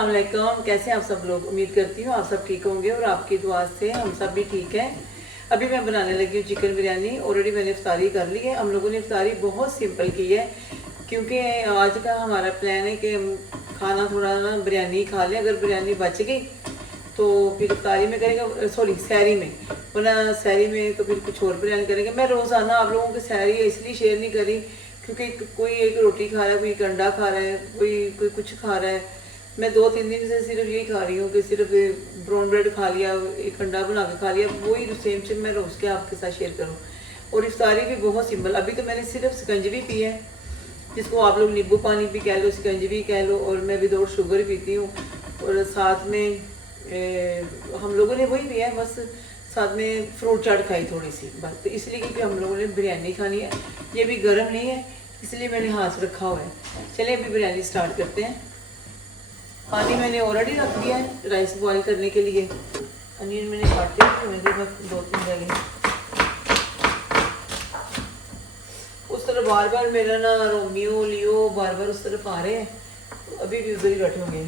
अस्सलाम वालेकुम। कैसे हैं आप सब लोग? उम्मीद करती हूँ आप सब ठीक होंगे और आपकी दुआ से हम सब भी ठीक हैं। अभी मैं बनाने लगी हूँ चिकन बिरयानी। ऑलरेडी मैंने इफ्तारी कर ली है। हम लोगों ने इफ्तारी बहुत सिंपल की है क्योंकि आज का हमारा प्लान है कि हम खाना थोड़ा ना बिरयानी खा लें। अगर बिरयानी बच गई तो फिर इफ्तारी में करेंगे, सॉरी सहरी में, वरना सहरी में तो फिर कुछ और प्लान करेंगे। मैं रोज़ाना आप लोगों की सहरी इसलिए शेयर नहीं करी क्योंकि कोई एक रोटी खा रहा है, कोई एक अंडा खा रहा है, कोई कोई कुछ खा रहा है। मैं 2-3 दिन से सिर्फ यही खा रही हूँ कि सिर्फ ब्राउन ब्रेड खा लिया, एक अंडा बना के खा लिया, वही सेम सेम मैं रोज़ के आपके साथ शेयर करूँ। और इफ्तारी भी बहुत सिंपल। अभी तो मैंने सिर्फ शिकंजवी पी है, जिसको आप लोग नींबू पानी भी कह लो, शिकंजवी कह लो, और मैं विदाउट शुगर पीती हूँ। और साथ में हम लोगों ने वही पिया है, बस साथ में फ्रूट चाट खाई थोड़ी सी बस। तो इसलिए क्योंकि हम लोगों ने बिरयानी खानी है, ये भी गर्म नहीं है, इसलिए मैंने हाथ रखा हुआ है। चलिए अभी बिरयानी स्टार्ट करते हैं। पानी मैंने ऑलरेडी रख दिया है राइस बॉईल करने के लिए। अनियन मैंने काटे तो मेरे बस 2-3 रह गए। उस तरफ बार बार मेरा ना रोमियो लियो बार बार उस तरफ आ रहे हैं, तो अभी भी उधर ही बैठे होंगे।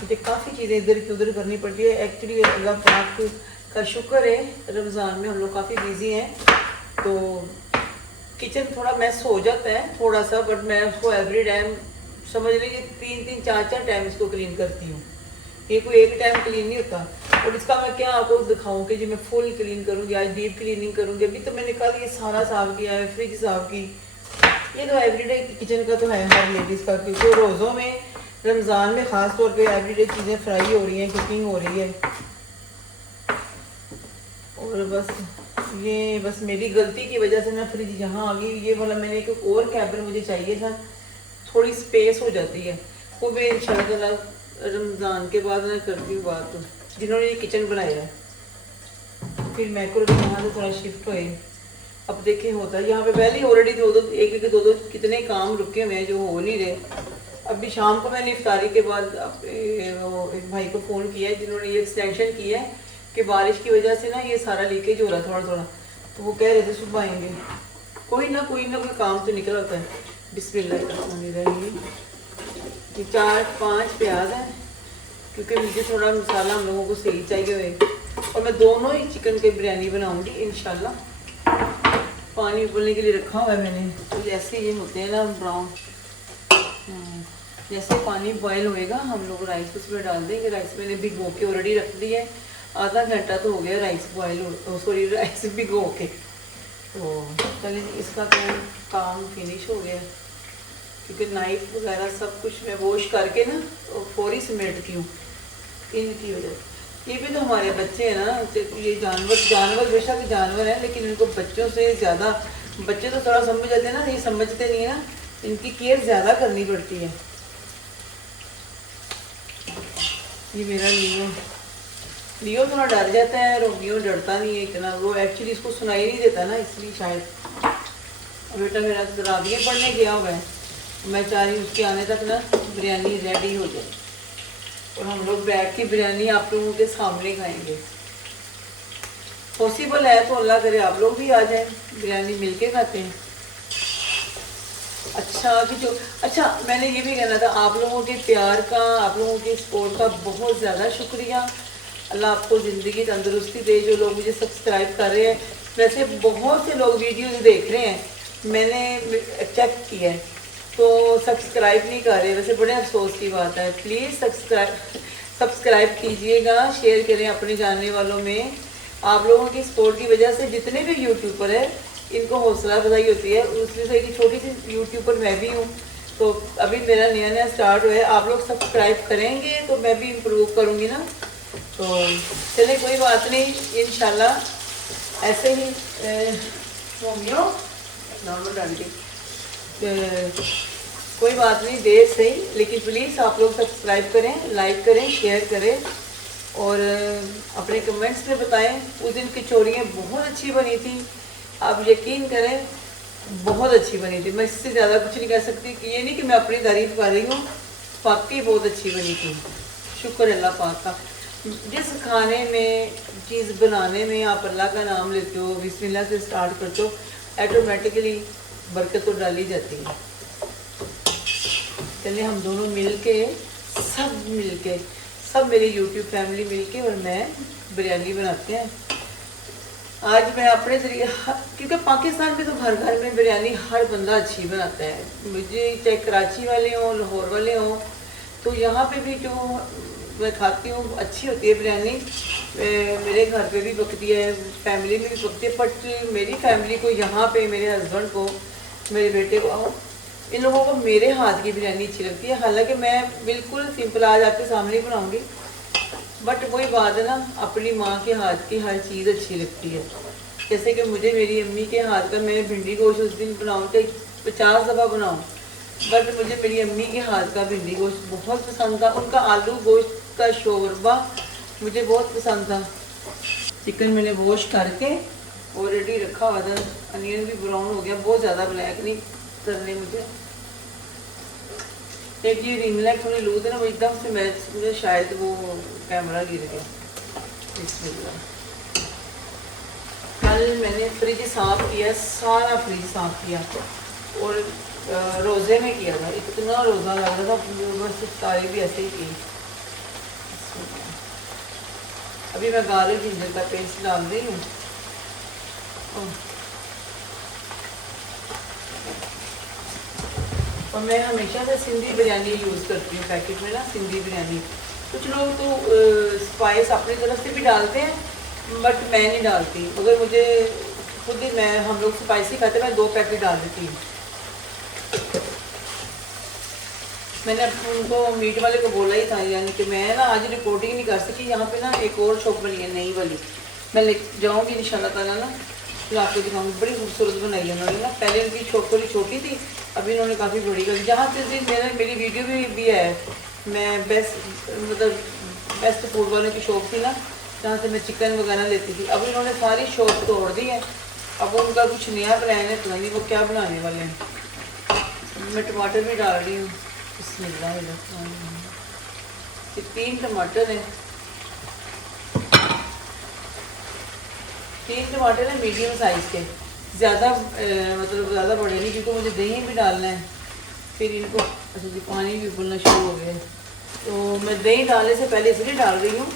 मुझे काफ़ी चीज़ें इधर की उधर करनी पड़ती है। एक्चुअली अल्लाह पाक का शुक्र है, रमज़ान में हम लोग काफ़ी बिजी हैं, तो किचन थोड़ा मैस हो जाता है थोड़ा सा, बट मैं उसको एवरी टाइम समझ लीजिए 3-3 4-4 टाइम इसको क्लीन करती हूँ। ये कोई एक टाइम क्लीन नहीं होता। और इसका मैं क्या आपको दिखाऊँ कि जी मैं फुल क्लीन करूँगी, आज डीप क्लीनिंग करूँगी। अभी तो मैंने कल ये सारा साफ किया है, फ्रिज साफ की। ये तो एवरीडे किचन का तो है हर लेडीज़ का, क्योंकि रोज़ों में रमज़ान में ख़ास तौर पे एवरीडे चीज़ें फ्राई हो रही हैं, कुकिंग हो रही है। और बस मेरी गलती की वजह से मैं फ्रिज यहाँ आ गई। ये वाला मैंने एक और कैबिन मुझे चाहिए था, थोड़ी स्पेस हो जाती है, वो मैं इंशाल्लाह रमज़ान के बाद मैं करती हूँ बात। तो जिन्होंने ये किचन बनाया है फिर मैक्रो भी यहाँ से थोड़ा शिफ्ट हुए। अब देखें होता है यहाँ पे पहले ऑलरेडी दो कितने काम रुके हुए हैं जो हो नहीं रहे। अभी शाम को मैंने इफ्तारी के बाद एक भाई को फ़ोन किया है जिन्होंने ये एक्सटेंशन किया है कि बारिश की वजह से ना ये सारा लीकेज हो रहा है थोड़ा थोड़ा, तो वो कह रहे थे सुबह आएंगे। कोई ना कोई काम तो निकल आता है। बिस्मिल्लाह। ये 4-5 प्याज है क्योंकि मुझे थोड़ा मसाला हम लोगों को सही चाहिए हुए। और मैं दोनों ही चिकन की बिरयानी बनाऊंगी इंशाल्लाह। पानी उबलने के लिए रखा हुआ है मैंने, तो जैसे ये होते हैं ना ब्राउन, जैसे पानी बॉयल होएगा हम लोग राइस उसमें डाल देंगे। राइस मैंने भिगो के ऑलरेडी रख दी है, आधा घंटा तो हो गया राइस बॉयल सॉरी राइस भिगो के। तो चलिए इसका तो काम फिनिश हो गया क्योंकि नाइफ वगैरह सब कुछ मैं वॉश करके ना तो फौरी समेटती हूँ इनकी वजह से। ये भी तो हमारे बच्चे हैं ना, ये जानवर बेशक जानवर हैं, लेकिन इनको बच्चों से ज़्यादा, बच्चे तो थोड़ा समझ जाते हैं ना, ये समझते नहीं है ना, इनकी केयर ज़्यादा करनी पड़ती है। ये मेरा लियो थोड़ा डर जाता है, रोमियो डरता नहीं है इतना, वो एक्चुअली इसको सुनाई नहीं देता ना, इसलिए शायद। बेटा मेरा तो तरावियाँ पढ़ने गया हुआ है, मैं चाह रही हूँ उसके आने तक ना बिरयानी रेडी हो जाए और हम लोग बैठ के बिरयानी आप लोगों के सामने खाएंगे। पॉसिबल है तो अल्लाह करे आप लोग भी आ जाएं, बिरयानी मिलके खाते हैं। अच्छा मैंने ये भी कहना था, आप लोगों के प्यार का, आप लोगों के सपोर्ट का बहुत ज़्यादा शुक्रिया। अल्लाह आपको ज़िंदगी तंदुरुस्ती दे। जो लोग मुझे सब्सक्राइब कर रहे हैं, वैसे बहुत से लोग वीडियोज़ देख रहे हैं, मैंने चेक किया है, तो सब्सक्राइब नहीं कर रहे। वैसे बड़े अफसोस की बात है। प्लीज़ सब्सक्राइब कीजिएगा, शेयर करें अपने जानने वालों में। आप लोगों की सपोर्ट की वजह से जितने भी यूट्यूबर है इनको हौसला अफजाई होती है। उसमें से एक छोटी सी यूट्यूबर मैं भी हूँ, तो अभी मेरा नया स्टार्ट हुआ है। आप लोग सब्सक्राइब करेंगे तो मैं भी इम्प्रूव करूँगी ना। तो चलिए कोई बात नहीं, इंशाल्लाह ऐसे ही रोमियो नॉर्मल डाल के कोई बात नहीं, देर सही, लेकिन प्लीज़ आप लोग सब्सक्राइब करें, लाइक करें, शेयर करें और अपने कमेंट्स में बताएं। उस दिन कचौरियाँ बहुत अच्छी बनी थी, आप यकीन करें बहुत अच्छी बनी थी। मैं इससे ज़्यादा कुछ नहीं कह सकती कि ये नहीं कि मैं अपनी तारीफ़ कर रही हूँ, वाकई बहुत अच्छी बनी थी। शुक्र अल्लाह पाक का। जिस खाने में, चीज़ बनाने में आप अल्लाह का नाम लेते हो, बिस्मिल्लाह से स्टार्ट करते हो, ऑटोमेटिकली बरकत तो डाली जाती है। चलिए हम दोनों मिल के सब मिलके, सब मेरी यूट्यूब फैमिली मिलके और मैं बिरयानी बनाते हैं। आज मैं अपने तरीके, क्योंकि पाकिस्तान में तो घर घर में बिरयानी हर बंदा अच्छी बनाता है, मुझे चाहे कराची वाले हों लाहौर वाले हों, तो यहाँ पे भी जो मैं खाती हूँ अच्छी होती है बिरयानी। मेरे घर पे भी पकती है, फैमिली में भी पकती है, बट मेरी फैमिली को यहाँ पे मेरे हस्बैंड को, मेरे बेटे को, इन लोगों को मेरे हाथ की बिरयानी अच्छी लगती है। हालांकि मैं बिल्कुल सिंपल आज आपके सामने ही बनाऊँगी, बट वही बात है ना, अपनी माँ के हाथ की हर चीज़ अच्छी लगती है। जैसे कि मुझे मेरी अम्मी के हाथ का, मैं भिंडी गोश्त उस दिन बनाऊँ तो 50 दफ़ा बनाऊँ, बट मुझे मेरी अम्मी के हाथ का भिंडी गोश्त बहुत पसंद था। उनका आलू गोश्त का शोरबा मुझे बहुत पसंद था। चिकन मैंने वॉश करके ऑलरेडी रखा हुआ था, अनियन भी ब्राउन हो गया, बहुत ज़्यादा ब्लैक नहीं करने मुझे। एक ये रिंग लाइट थोड़ी लूज है ना, वो एकदम से मुझे शायद वो कैमरा गिर गया। कल मैंने फ्रिज साफ किया, सारा फ्रिज साफ किया और रोज़े में किया था, इतना रोज़ा लग रहा था, बस सारी भी ऐसे ही की। अभी मैं गार्लिक जिंजर का पेस्ट डाल रही हूँ। और मैं हमेशा से सिंधी बिरयानी यूज़ करती हूँ पैकेट में ना, सिंधी बिरयानी। कुछ लोग तो स्पाइस अपनी तरफ से भी डालते हैं, बट मैं नहीं डालती। अगर मुझे खुद ही, मैं हम लोग स्पाइसी खाते हैं, मैं 2 पैकेट डाल देती हूँ। मैंने उनको, मीट वाले को बोला ही था, यानी कि मैं ना आज रिपोर्टिंग नहीं कर सकी, यहाँ पे ना एक और शॉप बनी है नई वाली, मैं ले जाऊँगी इंशाल्लाह ताला ना, फिर आपको दिखाऊँगी। बड़ी खूबसूरत बनाई है उन्होंने ना, पहले उनकी शॉप थोड़ी छोटी थी, अभी इन्होंने काफ़ी बड़ी कर, जहाँ से मेरी वीडियो भी है, मैं बेस्ट फूड वालों की शॉप थी ना, जहाँ से मैं चिकन वगैरह लेती थी। अब इन्होंने सारी शॉप तोड़ दी है, अब उनका कुछ नया प्लान है, पता नहीं वो क्या बनाने वाले हैं। मैं टमाटर भी डाल रही हूँ, बिस्मिल्लाह। ये 3 टमाटर हैं, 3 टमाटर हैं मीडियम साइज़ के, ज़्यादा मतलब ज़्यादा बड़े नहीं, क्योंकि मुझे दही भी डालना है। फिर इनको, अच्छा जी पानी भी उबलना शुरू हो गया, तो मैं दही डालने से पहले इसलिए डाल रही हूँ,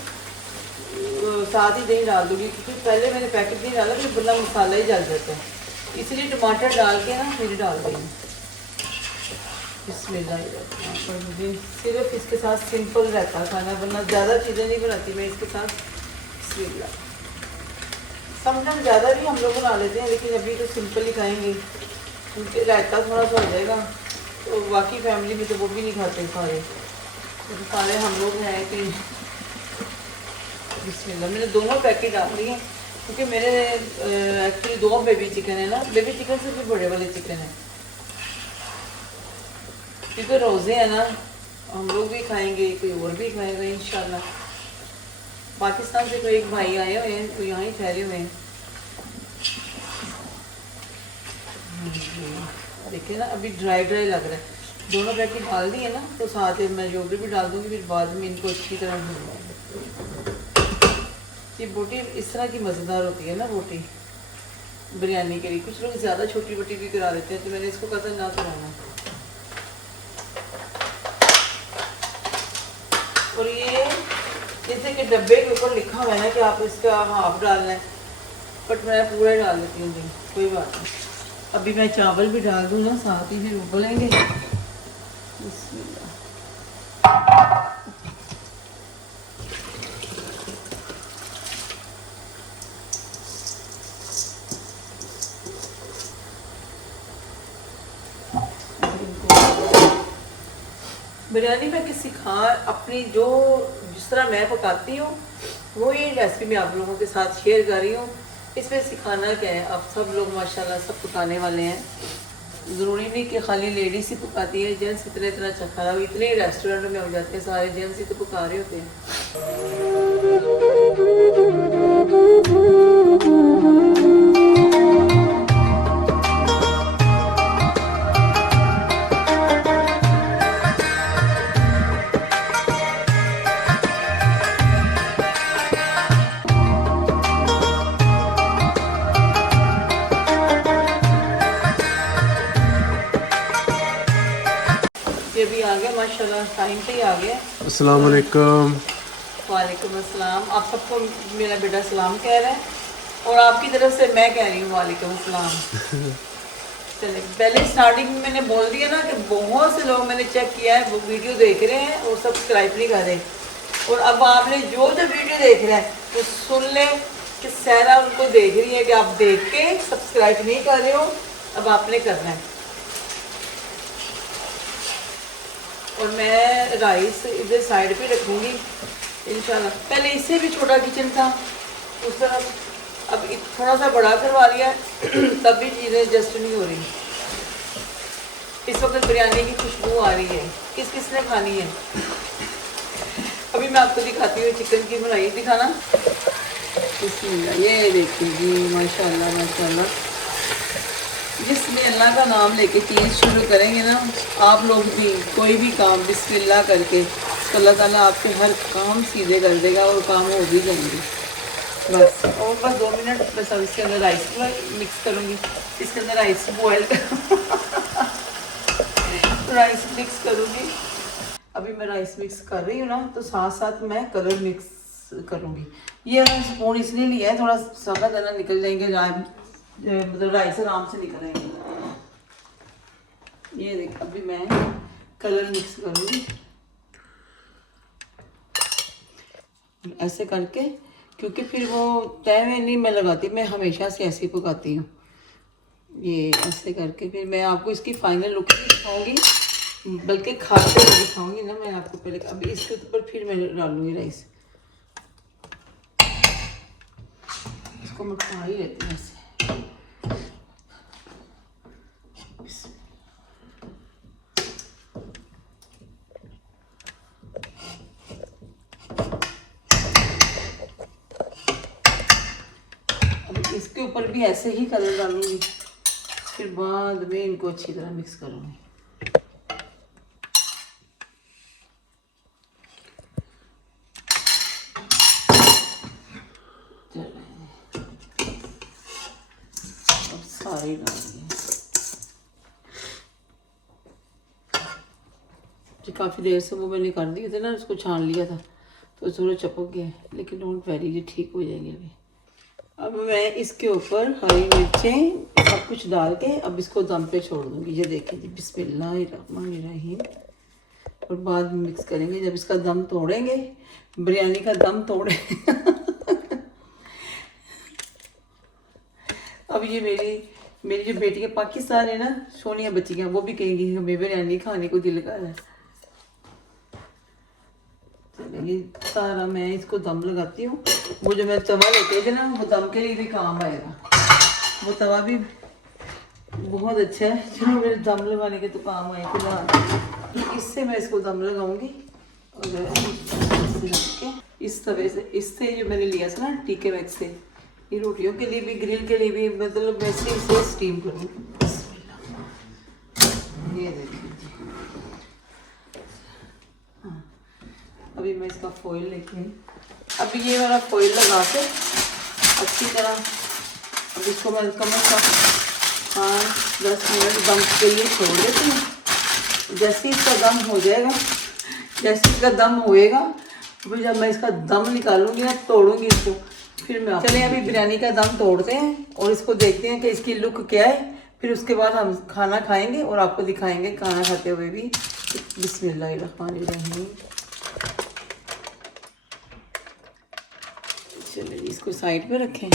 साथ ही दही डाल दूँगी, क्योंकि पहले मैंने पैकेट नहीं डाला, फिर वरना मसाला ही जल जाता है, इसलिए टमाटर डाल के ना फिर डाल रही हूँ। बिस्मिल्लाह। और मुझे सिर्फ इसके साथ सिंपल रहता खाना, वरना ज़्यादा चीज़ें नहीं बनाती मैं इसके साथ। बिस्मिल्लाह। समटाइम ज़्यादा भी हम लोग बना लेते हैं, लेकिन अभी तो सिंपल ही खाएंगे, क्योंकि रायता थोड़ा सा हो जाएगा, तो बाकी फैमिली में तो वो भी नहीं खाते सारे, तो सारे हम लोग हैं कि। बिस्मिल्लाह। मैंने दोनों पैकेट डाल दिए हैं, क्योंकि मेरे एक्चुअली 2 बेबी चिकन है ना, बेबी चिकन से भी बड़े वाले चिकन है, क्योंकि रोज़े हैं ना, हम लोग भी खाएंगे, कोई और भी खाएगा इंशाल्लाह। पाकिस्तान से कोई एक भाई आए हुए हैं, तो यहाँ ही ठहरे हुए हैं। देखिए ना, अभी ड्राई लग रहा है। दोनों पैकेट डाल दिए ना, तो साथ में मैं योगर्ट भी डाल दूँगी, फिर बाद में इनको अच्छी तरह भूनूंगी। ये बोटी इस तरह की मज़ेदार होती है ना बोटी बिरयानी के लिए। कुछ लोग ज़्यादा छोटी बोटी भी करा देते हैं, तो मैंने इसको कदर ना कराना। और ये जैसे कि डब्बे के ऊपर लिखा हुआ है ना कि आप इसका हाफ डालना है, बट मैं पूरा डाल देती हूँ, कोई बात नहीं। अभी मैं चावल भी डाल दूँ ना साथ ही, फिर उबलेंगे। बिरयानी में किसी अपनी जो जिस तरह मैं पकाती हूँ, वो ये रेसिपी मैं आप लोगों के साथ शेयर कर रही हूँ। इसमें सिखाना क्या है, आप सब लोग माशाल्लाह सब पकाने वाले हैं। ज़रूरी नहीं कि खाली लेडीज़ ही पकाती है, जेंट्स इतना अच्छा खाना, इतने रेस्टोरेंट में हो जाते हैं, सारे जेंट्स ही तो पका रहे होते हैं। ये भी आ गया माशाल्लाह टाइम पे ही आ गया। अस्सलाम वालेकुम। वालेकुम अस्सलाम। आप सबको मेरा बेटा सलाम कह रहा है और आपकी तरफ से मैं कह रही हूँ वालेकुम अस्सलाम। चले, पहले स्टार्टिंग में मैंने बोल दिया ना कि बहुत से लोग मैंने चेक किया है वो वीडियो देख रहे हैं और सब्सक्राइब नहीं कर रहे। और अब आपने जो जो वीडियो देख रहे हैं वो सुन ले कि सहरा उनको देख रही है कि आप देख के सब्सक्राइब नहीं कर रहे हो, अब आपने करना है। और मैं राइस इधर साइड पे रखूँगी इंशाल्लाह। पहले इससे भी छोटा किचन था उस तरफ, अब थोड़ा सा बड़ा करवा लिया तब भी चीज़ें एडजस्ट नहीं हो रही। इस वक्त बिरयानी की खुशबू आ रही है, किस किस ने खानी है। अभी मैं आपको दिखाती हूँ चिकन की बनाई, दिखाना। बिस्मिल्लाह, ये देखिए जी माशाल्लाह माशाल्लाह। जिसमें अल्लाह का नाम लेके चीज़ शुरू करेंगे ना आप लोग भी, कोई भी काम बिस्मिल्लाह करके, तो अल्लाह ताला आपके हर काम सीधे कर देगा और काम हो भी जाएंगे। बस और बस 2 मिनट, बस अब इसके अंदर राइस मिक्स करूँगी। इसके अंदर राइस बॉयल राइस मिक्स करूँगी। अभी मैं राइस मिक्स कर रही हूँ ना, तो साथ साथ मैं कलर मिक्स करूँगी। ये स्पून इसलिए लिया है, थोड़ा सादा दाना निकल जाएंगे, मतलब राइस आराम से निकल आएंगे। ये देख, अभी मैं कलर मिक्स करूँगी ऐसे करके, क्योंकि फिर वो तय में नहीं मैं लगाती, मैं हमेशा से ऐसे ही पकाती हूँ। ये ऐसे करके फिर मैं आपको इसकी फाइनल लुक भी दिखाऊँगी, बल्कि खाते हुए दिखाऊँगी ना मैं आपको पहले। अभी इसके ऊपर फिर मैं डालूँगी राइस। इसको मैं खा ही लेती हूँ ऐसे। इसके ऊपर भी ऐसे ही कलर डालूंगी, फिर बाद में इनको अच्छी तरह मिक्स करूंगी। अब सारे डालेंगे जी। काफ़ी देर से वो मैंने कर दिए थे ना, उसको छान लिया था तो थोड़ा चपक गया, लेकिन डोंट वेरी, ये ठीक हो जाएंगे अभी। अब मैं इसके ऊपर हरी मिर्चें सब कुछ डाल के अब इसको दम पे छोड़ दूंगी। ये देखिए जी, बिस्मिल्लाहिर्रहमानिर्रहीम। और बाद में मिक्स करेंगे जब इसका दम तोड़ेंगे, बिरयानी का दम तोड़े। अब ये मेरी जो बेटियाँ पाकिस्तान है ना, सोनिया बच्चियाँ, वो भी कहेंगी हमें बिरयानी खाने को दिल कर रहा है। ये सारा मैं इसको दम लगाती हूँ। वो जो मैं तवा लेते थे ना, वो दम के लिए भी काम आएगा। वो तवा भी बहुत अच्छा है, चलो मेरे दम लगाने के तो काम आए फिलहाल। तो इससे मैं इसको दम लगाऊंगी और रख के इस तवे से, इससे जो मैंने लिया था ना टीके मैक्स से, ये रोटियों के लिए भी, ग्रिल के लिए भी, मतलब वैसे इसे स्टीम करूँगी। ये देखिए जी। हाँ, अभी मैं इसका फॉइल लेके, अभी ये वाला फॉइल लगा के अच्छी तरह अब इसको मैं कम से कम 5-10 मिनट दम के लिए छोड़ देती हूँ। जैसे इसका दम हो जाएगा, जैसे इसका दम होएगा, फिर जब मैं इसका दम निकालूंगी ना, तोड़ूंगी इसको, फिर मैं चलिए अभी बिरयानी का दम तोड़ते हैं और इसको देखते हैं कि इसकी लुक क्या है। फिर उसके बाद हम खाना खाएंगे और आपको दिखाएंगे खाना खाते हुए भी। बिस्मिल्लाहिर्रहमानिर्रहीम। चलिए इसको साइड पे रखें।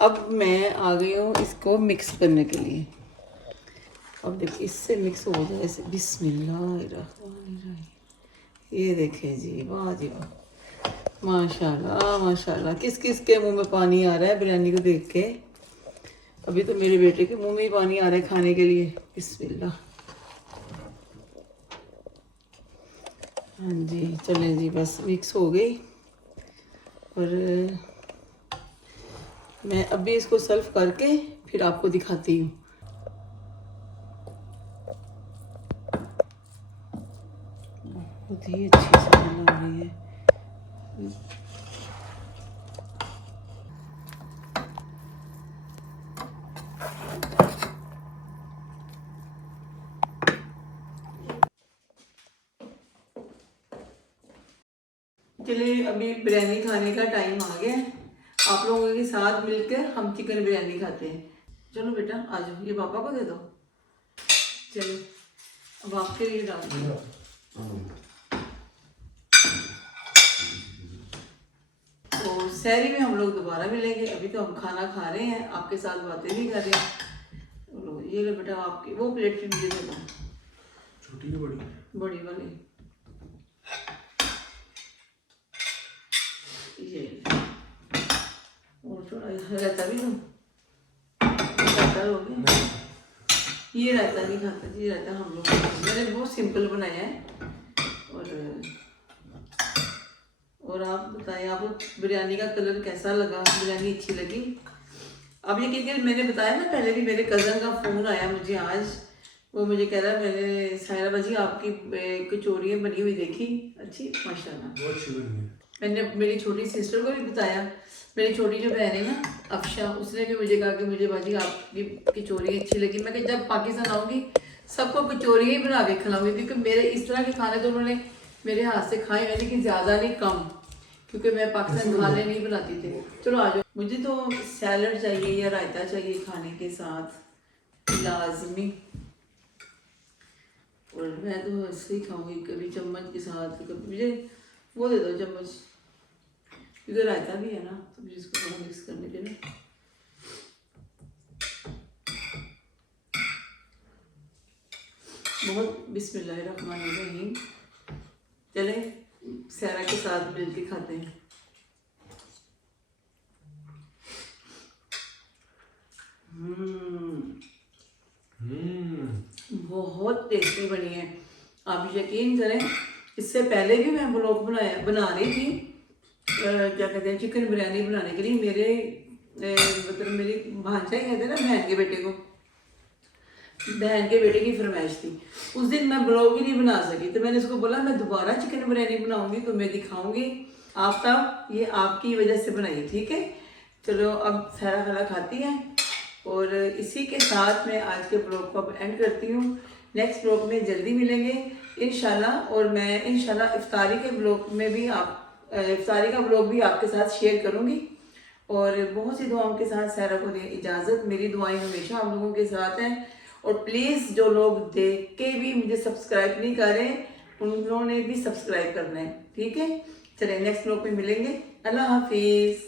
अब मैं आ गई हूँ इसको मिक्स करने के लिए। अब देखिए इससे मिक्स हो जाए ऐसे। बिस्मिल्लाहिर्रहमानिर्रहीम। ये देखें जी, वाह जी वाह, माशाल्लाह माशाल्लाह। किस किस के मुंह में पानी आ रहा है बिरयानी को देख के। अभी तो मेरे बेटे के मुंह में ही पानी आ रहा है खाने के लिए। बिस्मिल्लाह। हाँ जी, चलें जी, बस मिक्स हो गई। और मैं अभी इसको सर्व करके फिर आपको दिखाती हूँ। बहुत ही अच्छी स्मेल आ रही है। अभी बिरयानी खाने का टाइम आ गया है। आप लोगों के साथ मिलकर हम चिकन बिरयानी खाते हैं। चलो बेटा आ जाओ, ये पापा को दे दो। चलो अब आपके लिए डाल दो। तो सहरी में हम लोग दोबारा मिलेंगे। अभी तो हम खाना खा रहे हैं, आपके साथ बातें भी कर रहे हैं। लो ये लो बेटा, आपकी वो प्लेट भी मुझे दे दो। छोटी है बड़ी? बड़ी वाली ये। और थोड़ा रायता भी दो। रायता हो गया? ये रायता नहीं खाता जी, रायता हम लोग मैंने बहुत सिंपल बनाया है। और आप बताएं, आपको बिरयानी का कलर कैसा लगा? बिरयानी अच्छी लगी? अब ये क्योंकि मैंने बताया ना पहले भी, मेरे कज़न का फ़ोन आया मुझे आज। वो मुझे कह रहा है मैंने सायरा बाजी आपकी कचौरियाँ बनी हुई देखी, अच्छी माशाल्लाह, बहुत अच्छी बनी है। मैंने मेरी छोटी सिस्टर को भी बताया। मेरी छोटी जो बहन है ना अफशा, उसने भी मुझे कहा कि मुझे बाजी आपकी कचौरी अच्छी लगी। मैं कि जब पाकिस्तान आऊँगी सबको कचौरियाँ ही बना के खिलाऊंगी, क्योंकि मेरे इस तरह के खाने तो उन्होंने मेरे हाथ से खाए हैं, लेकिन ज़्यादा नहीं कम, क्योंकि मैं पाकिस्तान खाने नहीं बनाती थी। चलो आ जाओ। मुझे तो सैलड चाहिए या रायता चाहिए खाने के साथ लाजमी, और मैं तो ऐसे ही खाऊंगी, कभी चम्मच के साथ, कभी मुझे वो दे दो चम्मच, क्योंकि रायता भी है ना, तो मुझे इसको थोड़ा मिक्स करने के लिए। बहुत बिस्मिल्लाहिर्रहमानिर्रहीम। चले सैरा के साथ मिल के खाते हैं। बहुत टेस्टी बनी है। आप यकीन करें, इससे पहले भी मैं ब्लॉग बना रही थी, क्या कहते हैं, चिकन बिरयानी बनाने के लिए। मेरे मतलब मेरी भांजा ही कहते हैं ना, बहन के बेटे को, बहन के बेटे की फरमाइश थी। उस दिन मैं ब्लॉग ही नहीं बना सकी, तो मैंने उसको बोला मैं दोबारा चिकन बिरयानी बनाऊंगी तो मैं दिखाऊंगी। आप तब ये आपकी वजह से बनाई, ठीक है। चलो अब सारा खाना खाती है, और इसी के साथ मैं आज के ब्लॉग को अब एंड करती हूँ। नेक्स्ट ब्लॉग में जल्दी मिलेंगे इंशाल्लाह, और मैं इंशाल्लाह इफ्तारी के ब्लॉग में भी इफ्तारी का ब्लॉग भी आपके साथ शेयर करूँगी। और बहुत सी दुआओं के साथ सारा को दें इजाज़त। मेरी दुआएं हमेशा आप लोगों के साथ हैं, और प्लीज़ जो लोग देख के भी मुझे सब्सक्राइब नहीं कर रहे, उन लोगों ने भी सब्सक्राइब करना है, ठीक है। चलिए नेक्स्ट ब्लॉग में मिलेंगे। अल्लाह हाफिज़।